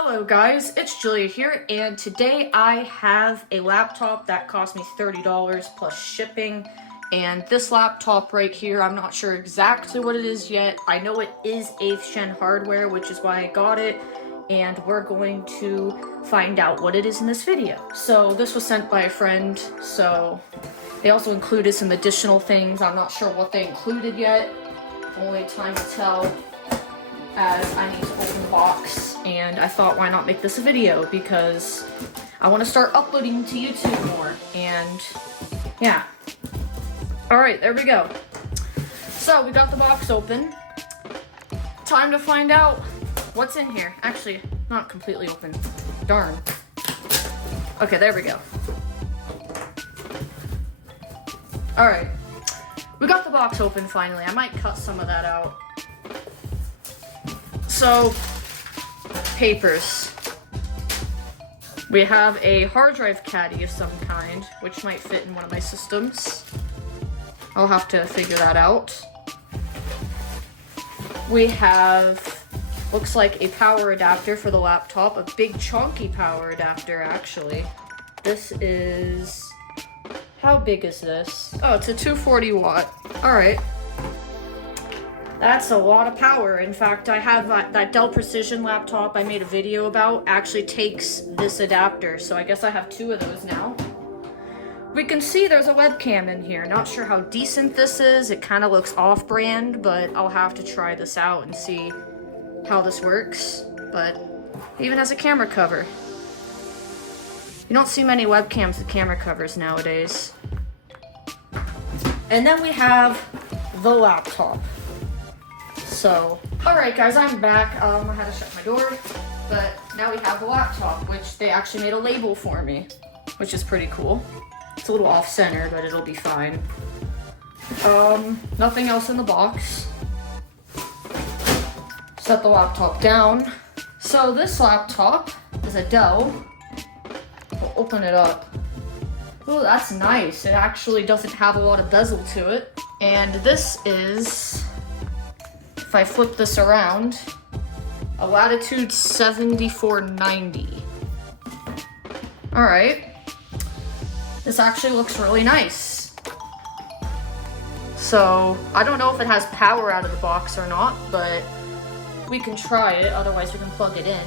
Hello guys, it's Julia here, and today I have a laptop that cost me $30 plus shipping. And this laptop right here, I'm not sure exactly what it is yet. I know it is 8th gen hardware, which is why I got it, and we're going to find out what it is in this video. So this was sent by a friend, so they also included some additional things. I'm not sure what they included yet. Only time to tell, as I need to open the box, and I thought, why not make this a video, because I want to start uploading to YouTube more, and yeah. Alright, there we go. So, we got the box open. Time to find out what's in here. Actually, not completely open. Darn. Okay, there we go. Alright. We got the box open finally. I might cut some of that out. So, papers. We have a hard drive caddy of some kind, which might fit in one of my systems. I'll have to figure that out. We have, looks like a power adapter for the laptop, a big chunky power adapter actually. This is, how big is this? Oh, it's a 240 watt. Alright. That's a lot of power. In fact, I have that Dell Precision laptop I made a video about actually takes this adapter, so I guess I have two of those now. We can see there's a webcam in here. Not sure how decent this is. It kind of looks off-brand, but I'll have to try this out and see how this works. But it even has a camera cover. You don't see many webcams with camera covers nowadays. And then we have the laptop. So, alright guys, I'm back. I had to shut my door, but now we have the laptop, which they actually made a label for me, which is pretty cool. It's a little off-center, but it'll be fine. Nothing else in the box. Set the laptop down. So this laptop is a Dell. We'll open it up. Oh, that's nice. It actually doesn't have a lot of bezel to it. And this is, if I flip this around, a Latitude 7490. Alright. This actually looks really nice. So, I don't know if it has power out of the box or not, but we can try it, otherwise we can plug it in.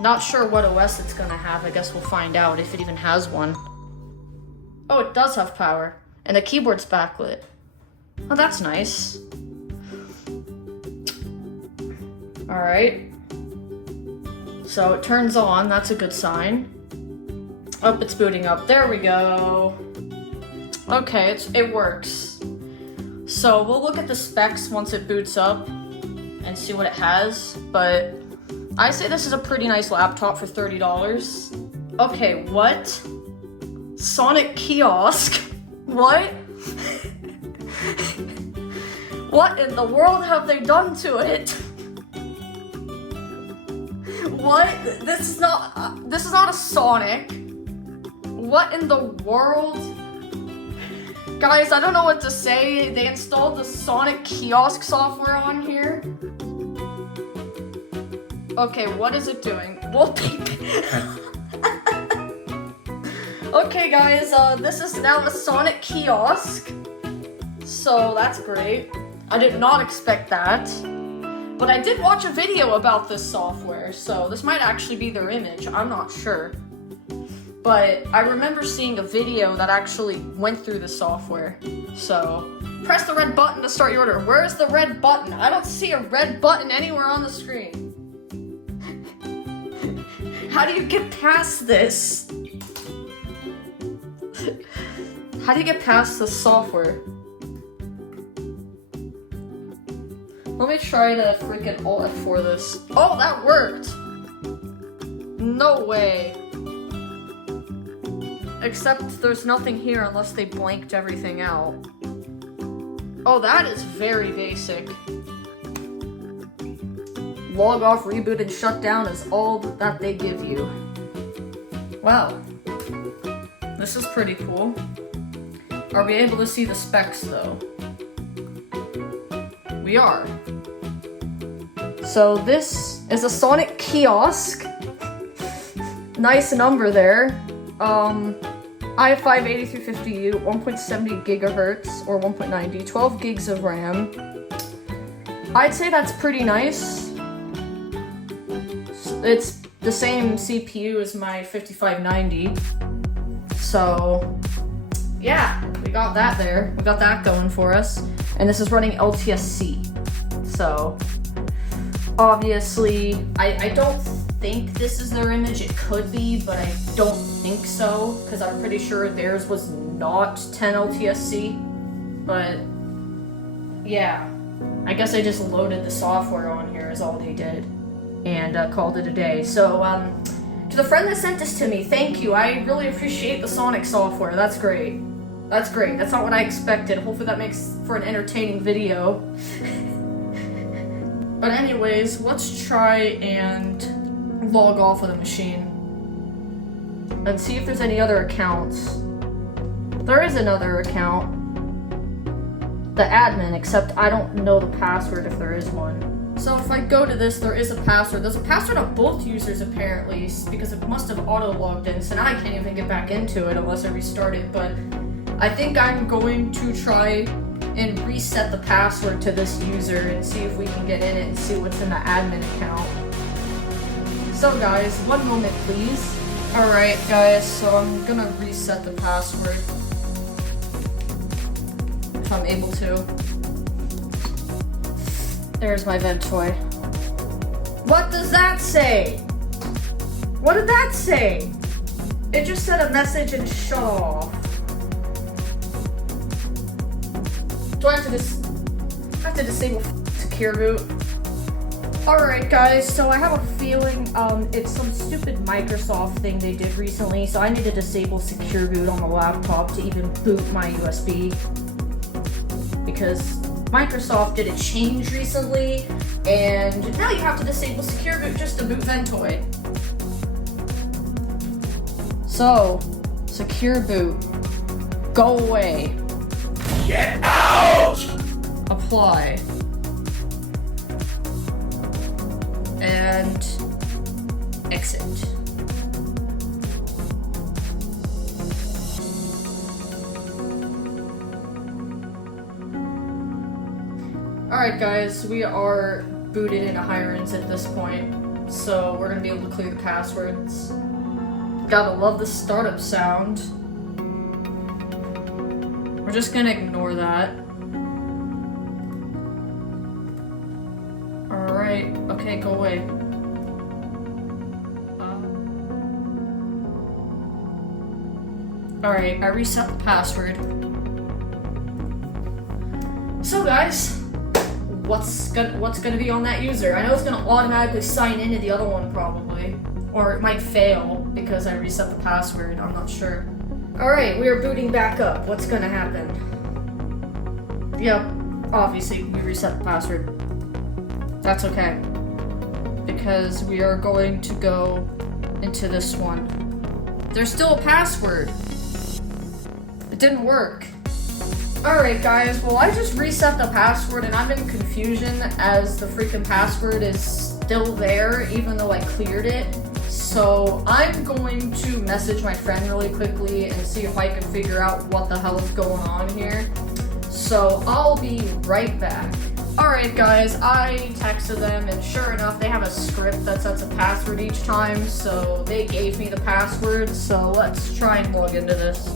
Not sure what OS it's gonna have. I guess we'll find out if it even has one. Oh, it does have power, and the keyboard's backlit. Oh, that's nice. Alright. So it turns on, that's a good sign. Oh, it's booting up. There we go. Okay, it works. So we'll look at the specs once it boots up and see what it has, but I say this is a pretty nice laptop for $30. Okay, what? Sonic kiosk? What? What in the world have they done to it? What? This is not a Sonic. What in the world? Guys, I don't know what to say. They installed the Sonic kiosk software on here. Okay, what is it doing? Okay guys, this is now a Sonic kiosk. So that's great. I did not expect that. But I did watch a video about this software, so this might actually be their image. I'm not sure. But I remember seeing a video that actually went through the software. So, press the red button to start your order. Where's the red button? I don't see a red button anywhere on the screen. How do you get past this? How do you get past the software? Let me try to freaking Alt F4 this. Oh, that worked! No way. Except there's nothing here unless they blanked everything out. Oh, that is very basic. Log off, reboot, and shut down is all that they give you. Wow. This is pretty cool. Are we able to see the specs though? We are. So this is a Sonic kiosk. Nice number there. i5-8350U, 1.70 gigahertz or 1.9D, 12 gigs of RAM. I'd say that's pretty nice. It's the same CPU as my 5590. So, yeah, we got that there. We got that going for us. And this is running LTSC. So, obviously, I don't think this is their image. It could be, but I don't think so, because I'm pretty sure theirs was not 10 LTSC. But, yeah. I guess I just loaded the software on here is all they did. And called it a day. So, to the friend that sent this to me, thank you. I really appreciate the Sonic software. That's great. That's great. That's not what I expected. Hopefully that makes for an entertaining video. But anyways, let's try and log off of the machine and see if there's any other accounts. There is another account. The admin, except I don't know the password if there is one. So if I go to this, there is a password. There's a password on both users apparently, because it must have auto-logged in, so now I can't even get back into it unless I restart it, but I think I'm going to try and reset the password to this user and see if we can get in it and see what's in the admin account. So guys, one moment please. Alright guys, so I'm gonna reset the password. If I'm able to. There's my Ventoy. What does that say? What did that say? It just said a message and shut off. Do I have to disable secure boot? Alright guys, so I have a feeling it's some stupid Microsoft thing they did recently, so I need to disable secure boot on the laptop to even boot my USB. Because Microsoft did a change recently, and now you have to disable secure boot just to boot Ventoy. So, secure boot, go away. Get out! Apply. And exit. Alright guys, we are booted into Hiren's at this point, so we're gonna be able to clear the passwords. Gotta love the startup sound. We're just gonna ignore that. Alright, okay, go away. Alright, I reset the password. So guys, what's gonna be on that user? I know it's gonna automatically sign into the other one probably, or it might fail because I reset the password. I'm not sure. All right, we are booting back up. What's gonna happen? Yep, obviously we reset the password. That's okay, because we are going to go into this one. There's still a password. It didn't work. Alright guys, well I just reset the password and I'm in confusion as the freaking password is still there even though I cleared it. So I'm going to message my friend really quickly and see if I can figure out what the hell is going on here. So I'll be right back. Alright guys, I texted them and sure enough they have a script that sets a password each time, so they gave me the password, so let's try and log into this.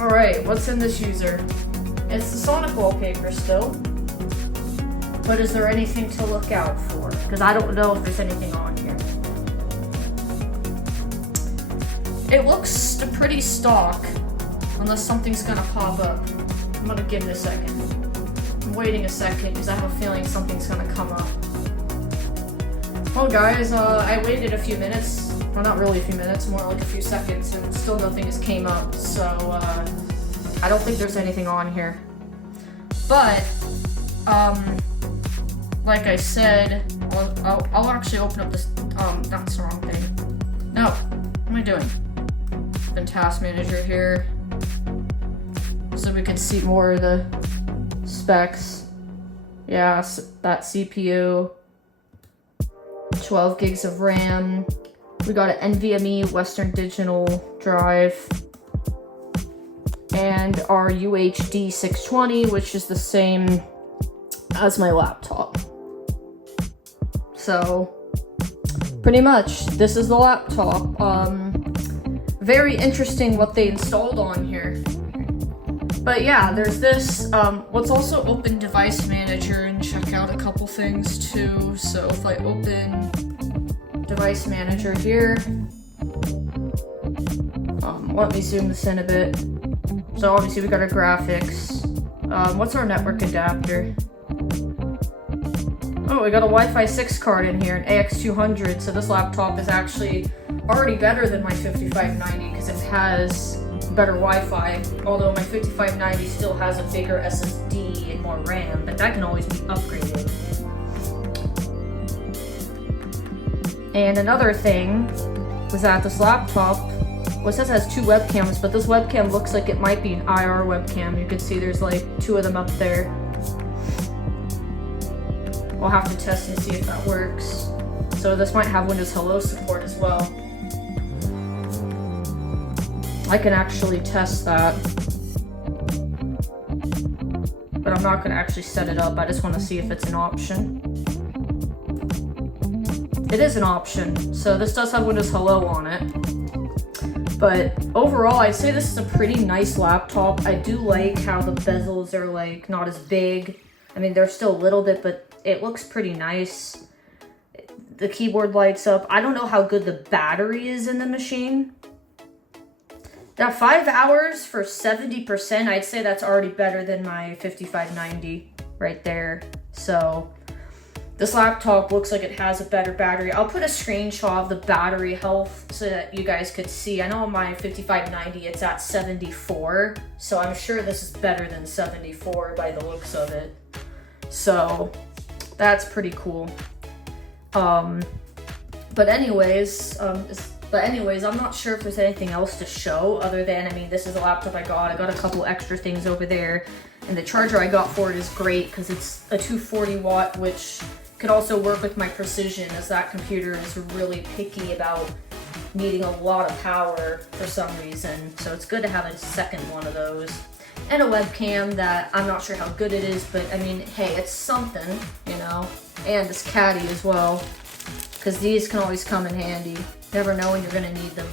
Alright, what's in this user? It's the Sonic wallpaper still. But is there anything to look out for? Because I don't know if there's anything on here. It looks pretty stock, unless something's gonna pop up. I'm gonna give it a second. I'm waiting a second because I have a feeling something's gonna come up. Well guys, I waited a few minutes. Well, not really a few minutes, more like a few seconds, and still nothing has came up, so I don't think there's anything on here. But, like I said, I'll actually open up this, that's the wrong thing. No, what am I doing? Open Task Manager here, so we can see more of the specs. Yeah, that CPU. 12 gigs of RAM. We got an NVMe Western Digital drive. And our UHD 620, which is the same as my laptop. So, pretty much, this is the laptop. Very interesting what they installed on here. But yeah, there's this. Let's also open Device Manager and check out a couple things too. So if I open Device Manager here, let me zoom this in a bit. So obviously we got our graphics. What's our network adapter? Oh, we got a Wi-Fi 6 card in here, an AX200, so this laptop is actually already better than my 5590 because it has better Wi-Fi, although my 5590 still has a bigger SSD and more RAM, but that can always be upgraded. And another thing was that this laptop, well, it says it has 2 webcams, but this webcam looks like it might be an IR webcam. You can see there's like 2 of them up there. I'll have to test and see if that works. So this might have Windows Hello support as well. I can actually test that. But I'm not going to actually set it up. I just want to see if it's an option. It is an option. So this does have Windows Hello on it. But overall, I'd say this is a pretty nice laptop. I do like how the bezels are like not as big. I mean, they're still a little bit, but it looks pretty nice. The keyboard lights up. I don't know how good the battery is in the machine. Now, 5 hours for 70%, I'd say that's already better than my 5590 right there. So, this laptop looks like it has a better battery. I'll put a screenshot of the battery health so that you guys could see. I know on my 5590 it's at 74, so I'm sure this is better than 74 by the looks of it. So, that's pretty cool. But anyways, I'm not sure if there's anything else to show other than, I mean, this is a laptop I got. I got a couple extra things over there. And the charger I got for it is great because it's a 240 watt, which could also work with my Precision, as that computer is really picky about needing a lot of power for some reason. So it's good to have a second one of those. And a webcam that I'm not sure how good it is, but I mean, hey, it's something, you know. And this caddy as well, because these can always come in handy. Never know when you're gonna need them.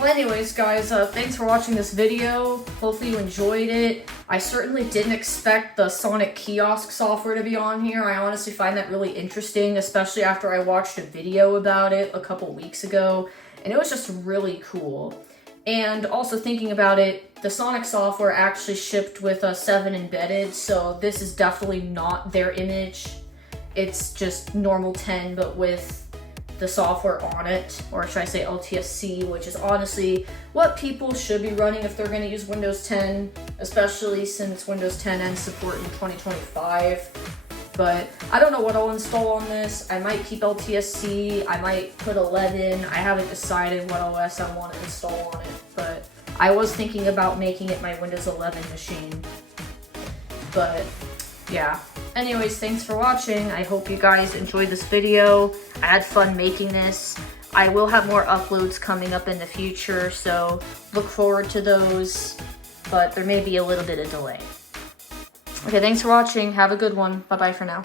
Well, anyways, guys, thanks for watching this video. Hopefully you enjoyed it. I certainly didn't expect the Sonic kiosk software to be on here. I honestly find that really interesting, especially after I watched a video about it a couple weeks ago, and it was just really cool. And also thinking about it, the Sonic software actually shipped with a 7 embedded, so this is definitely not their image. It's just normal 10, but with the software on it, or should I say LTSC, which is honestly what people should be running if they're going to use Windows 10, especially since Windows 10 ends support in 2025. But I don't know what I'll install on this. I might keep LTSC, I might put 11. I haven't decided what OS I want to install on it, but I was thinking about making it my Windows 11 machine. But yeah. Anyways, thanks for watching. I hope you guys enjoyed this video. I had fun making this. I will have more uploads coming up in the future, so look forward to those, but there may be a little bit of delay. Okay, thanks for watching. Have a good one. Bye-bye for now.